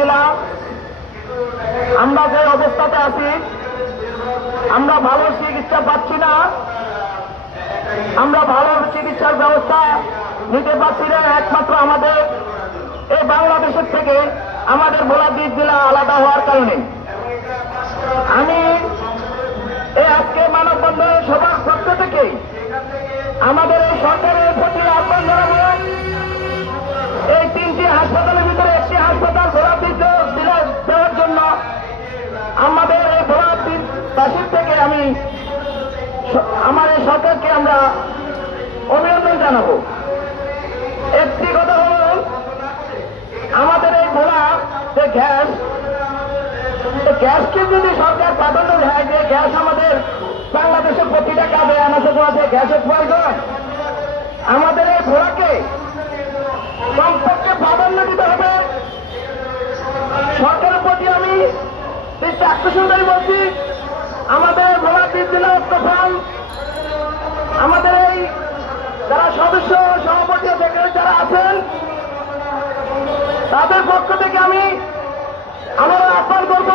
জেলা আমরা যে অবস্থাতে আছি, আমরা ভালো চিকিৎসা পাচ্ছি না, আমরা ভালো চিকিৎসার ব্যবস্থা নিতে পারছি না। একমাত্র আমাদের এই বাংলাদেশের থেকে আমাদের ভোলাদ্বীপ জেলা আলাদা হওয়ার কারণে আমি এই আজকে মানববন্ধনের সবার পক্ষ থেকে আমাদের এই সরকারের প্রতি আহ্বান জানাবো, এই 3টি হাসপাতালের ভিতরে একটি হাসপাতাল ভোলাদ্বীপ জেলায় দেওয়ার জন্য আমাদের এই ভোলাদ্বীপবাসীর থেকে আমি আমার এই সরকারকে আমরা অভিনন্দন জানাবো। একটি কথা হল, আমাদের এই ভোলা যে গ্যাসকে যদি সরকার প্রাধান্য দেয়, যে গ্যাস আমাদের বাংলাদেশের প্রতিটা কাজে আনাচে আছে গ্যাসের প্রয়োজন, আমাদের এই ভোলাকে কমপক্ষে প্রাধান্য দিতে হবে। সরকারের প্রতি আমি দৃষ্টি আকর্ষণ করে বলছি, আমাদের ভোলাদ্বীপ জেলা প্রধান, আমাদের এই যারা সদস্য সভাপতি সেক্রেটারি যারা আছেন, তাদের পক্ষ থেকে আমি আবারও আহ্বান করব